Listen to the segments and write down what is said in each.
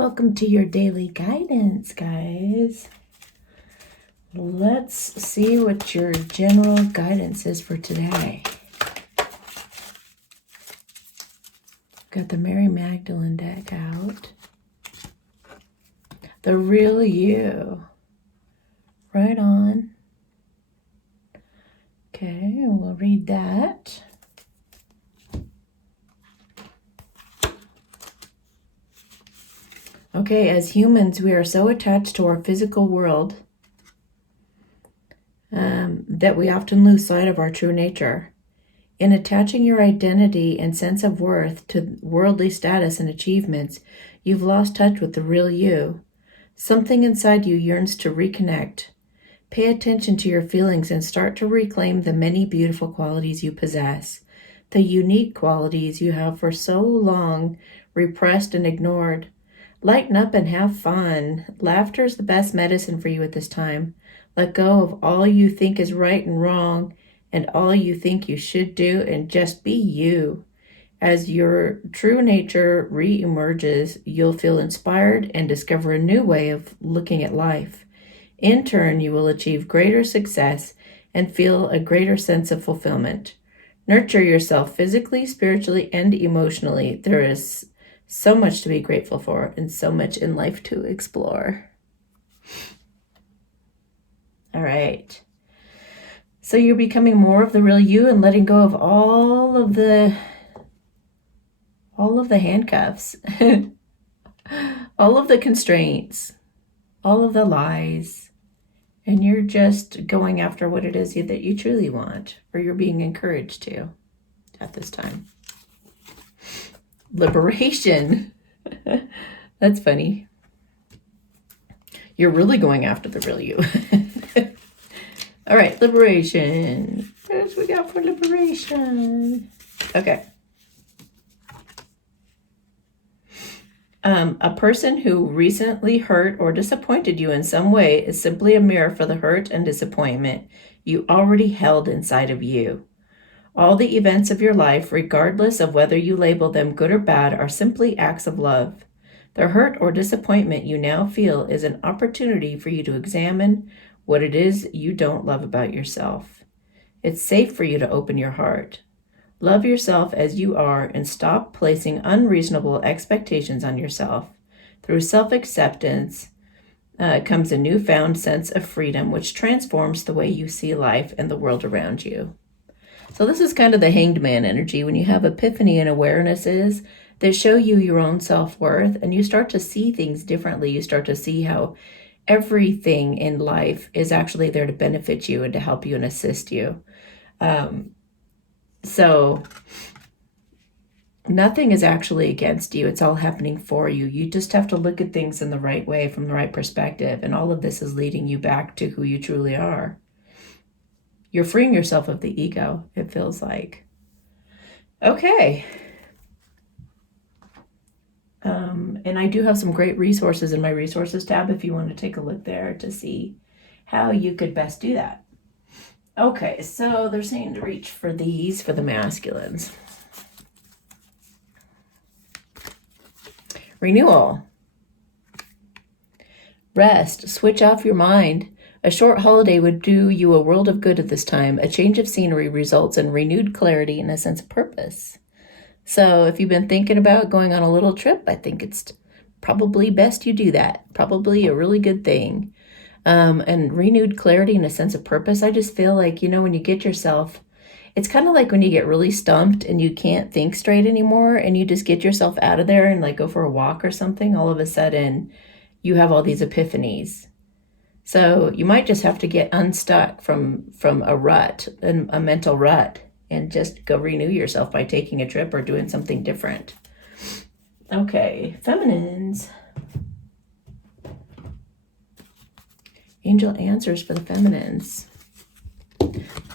Welcome to your daily guidance, guys. Let's see what your general guidance is for today. Got the Mary Magdalene deck out. The real you. Right on. Okay, we'll read that. Okay, as humans, we are so attached to our physical world that we often lose sight of our true nature. In attaching your identity and sense of worth to worldly status and achievements, you've lost touch with the real you. Something inside you yearns to reconnect. Pay attention to your feelings and start to reclaim the many beautiful qualities you possess, the unique qualities you have for so long repressed and ignored. Lighten up and have fun. Laughter is the best medicine for you at this time. Let go of all you think is right and wrong and all you think you should do, and just be you. As your true nature re-emerges, you'll feel inspired and discover a new way of looking at life. In turn, you will achieve greater success and feel a greater sense of fulfillment. Nurture yourself physically, spiritually, and emotionally. There is so much to be grateful for and so much in life to explore. All right. So you're becoming more of the real you and letting go of all of the handcuffs, all of the constraints, all of the lies, and you're just going after what it is that you truly want, or you're being encouraged to at this time. Liberation. That's funny. You're really going after the real you. All right, liberation. What else we got for liberation? Okay. A person who recently hurt or disappointed you in some way is simply a mirror for the hurt and disappointment you already held inside of you. All the events of your life, regardless of whether you label them good or bad, are simply acts of love. The hurt or disappointment you now feel is an opportunity for you to examine what it is you don't love about yourself. It's safe for you to open your heart. Love yourself as you are and stop placing unreasonable expectations on yourself. Through self-acceptance comes a newfound sense of freedom, which transforms the way you see life and the world around you. So this is kind of the Hanged Man energy when you have epiphany and awarenesses that show you your own self-worth, and you start to see things differently. You start to see how everything in life is actually there to benefit you and to help you and assist you. So nothing is actually against you. It's all happening for you. You just have to look at things in the right way, from the right perspective. And all of this is leading you back to who you truly are. You're freeing yourself of the ego, it feels like. Okay. And I do have some great resources in my resources tab if you want to take a look there to see how you could best do that. Okay, so they're saying to reach for these for the masculines. Renewal. Rest. Switch off your mind. A short holiday would do you a world of good at this time. A change of scenery results in renewed clarity and a sense of purpose. So if you've been thinking about going on a little trip, I think it's probably best you do that. Probably a really good thing. And renewed clarity and a sense of purpose. I just feel like, when you get yourself, it's kind of like when you get really stumped and you can't think straight anymore and you just get yourself out of there and like go for a walk or something. All of a sudden you have all these epiphanies. So you might just have to get unstuck from a rut, a mental rut, and just go renew yourself by taking a trip or doing something different. Okay, feminines. Angel answers for the feminines.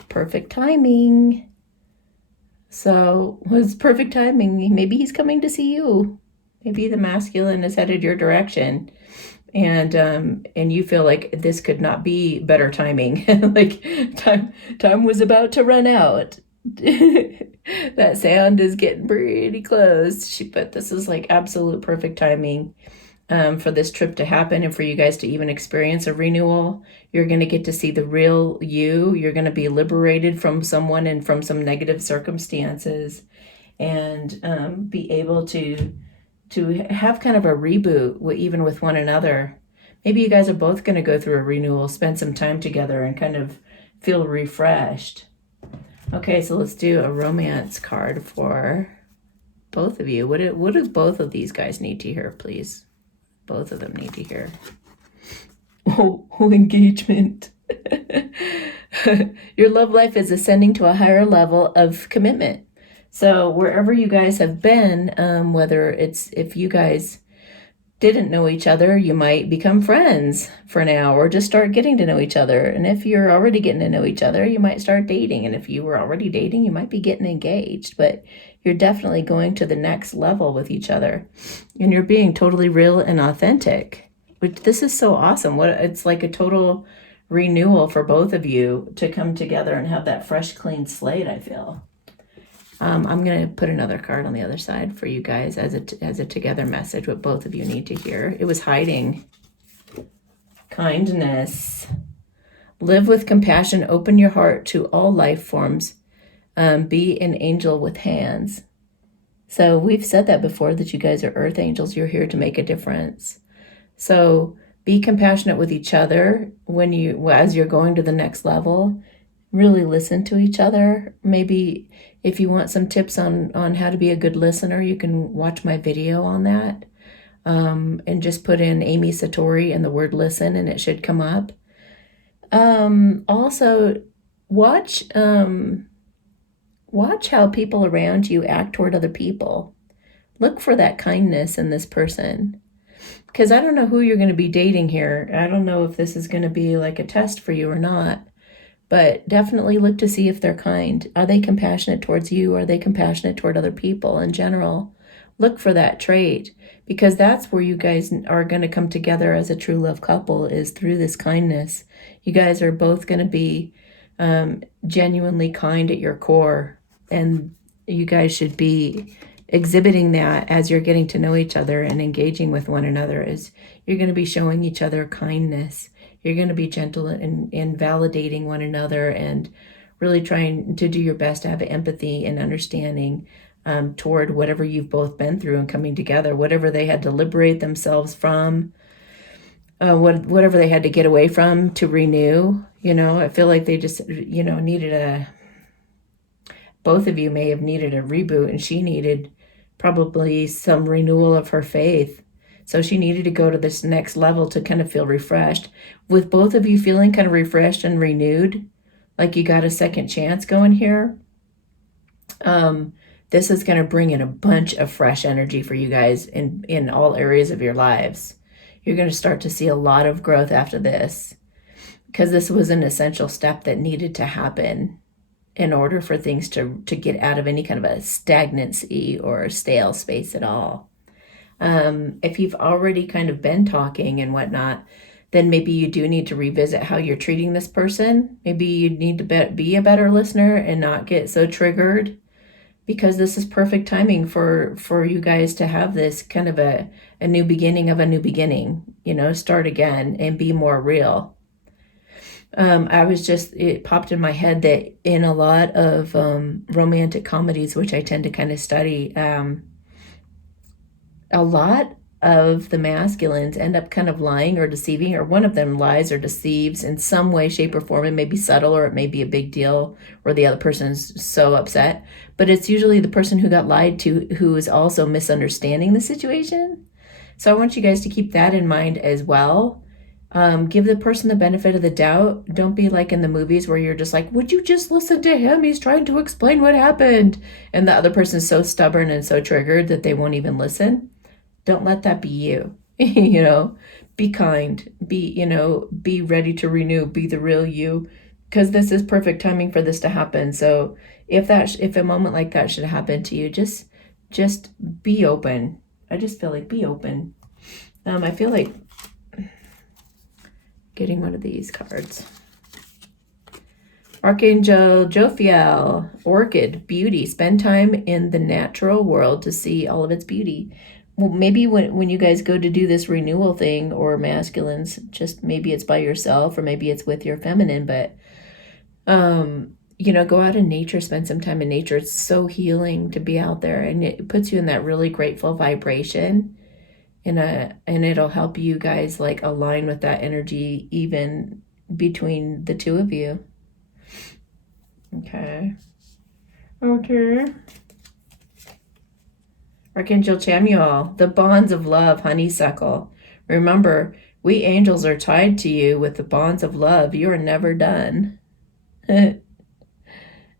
Perfect timing. So was perfect timing. Maybe he's coming to see you. Maybe the masculine is headed your direction. And you feel like this could not be better timing. Like time was about to run out. That sound is getting pretty close, but this is like absolute perfect timing. for this trip to happen and for you guys to even experience a renewal. You're going to get to see the real you. You're going to be liberated from someone and from some negative circumstances, and be able to have kind of a reboot even with one another. Maybe you guys are both going to go through a renewal, spend some time together, and kind of feel refreshed. Okay, so let's do a romance card for both of you. What do both of these guys need to hear, please? Both of them need to hear. Oh, engagement. Your love life is ascending to a higher level of commitment. So wherever you guys have been, whether it's if you guys didn't know each other, you might become friends for now or just start getting to know each other. And if you're already getting to know each other, you might start dating. And if you were already dating, you might be getting engaged. But you're definitely going to the next level with each other. And you're being totally real and authentic. Which this is so awesome. It's like a total renewal for both of you to come together and have that fresh, clean slate, I feel. I'm going to put another card on the other side for you guys as a together message, what both of you need to hear. It was hiding. Kindness. Live with compassion. Open your heart to all life forms. Be an angel with hands. So we've said that before, that you guys are earth angels. You're here to make a difference. So be compassionate with each other as you're going to the next level. Really listen to each other. Maybe if you want some tips on how to be a good listener, you can watch my video on that. And just put in Amy Satori and the word listen, and it should come up. Also, watch how people around you act toward other people. Look for that kindness in this person. Because I don't know who you're going to be dating here. I don't know if this is going to be like a test for you or not. But definitely look to see if they're kind. Are they compassionate towards you? Are they compassionate toward other people in general? Look for that trait, because that's where you guys are going to come together as a true love couple, is through this kindness. You guys are both going to be genuinely kind at your core, and you guys should be exhibiting that as you're getting to know each other and engaging with one another. Is you're going to be showing each other kindness. You're going to be gentle in validating one another and really trying to do your best to have empathy and understanding toward whatever you've both been through and coming together, whatever they had to liberate themselves from, whatever they had to get away from to renew. I feel like they just, needed both of you may have needed a reboot, and she needed probably some renewal of her faith. So she needed to go to this next level to kind of feel refreshed. With both of you feeling kind of refreshed and renewed, like you got a second chance going here, this is going to bring in a bunch of fresh energy for you guys in all areas of your lives. You're going to start to see a lot of growth after this, because this was an essential step that needed to happen in order for things to get out of any kind of a stagnancy or stale space at all. If you've already kind of been talking and whatnot, then maybe you do need to revisit how you're treating this person. Maybe you need to be a better listener and not get so triggered, because this is perfect timing for you guys to have this kind of a new beginning of a new beginning, start again and be more real. It popped in my head that in a lot of romantic comedies, which I tend to kind of study, a lot of the masculines end up kind of lying or deceiving, or one of them lies or deceives in some way, shape, or form. It may be subtle, or it may be a big deal where the other person is so upset. But it's usually the person who got lied to who is also misunderstanding the situation. So I want you guys to keep that in mind as well. Give the person the benefit of the doubt. Don't be like in the movies where you're just like, would you just listen to him? He's trying to explain what happened. And the other person's so stubborn and so triggered that they won't even listen. Don't let that be you. Be kind, be ready to renew, be the real you, because this is perfect timing for this to happen. So if a moment like that should happen to you, just be open. I just feel like be open. I feel like getting one of these cards. Archangel Jophiel, Orchid, beauty. Spend time in the natural world to see all of its beauty. well, maybe when you guys go to do this renewal thing, or masculines, just maybe it's by yourself or maybe it's with your feminine, but go out in nature, spend some time in nature. It's so healing to be out there, and it puts you in that really grateful vibration, and it'll help you guys like align with that energy even between the two of you. Okay. Archangel Chamuel, the bonds of love, honeysuckle. Remember, we angels are tied to you with the bonds of love. You are never done.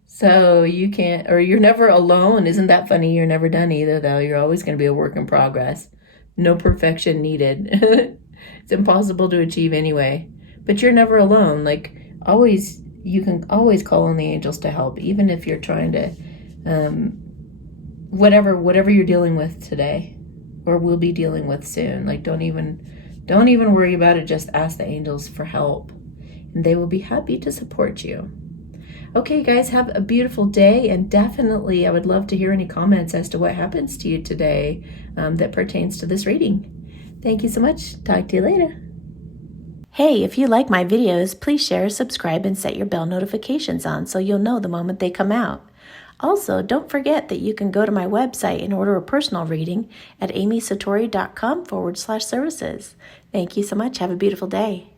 So you can't, or you're never alone. Isn't that funny? You're never done either, though. You're always going to be a work in progress. No perfection needed. It's impossible to achieve anyway. But you're never alone. Like, always, you can always call on the angels to help, even if you're trying to, whatever you're dealing with today, or will be dealing with soon. Like, don't even worry about it. Just ask the angels for help, and they will be happy to support you. Okay, guys, have a beautiful day, and definitely I would love to hear any comments as to what happens to you today that pertains to this reading. Thank you so much. Talk to you later. Hey, if you like my videos, please share, subscribe, and set your bell notifications on so you'll know the moment they come out. Also, don't forget that you can go to my website and order a personal reading at amysatori.com/services. Thank you so much. Have a beautiful day.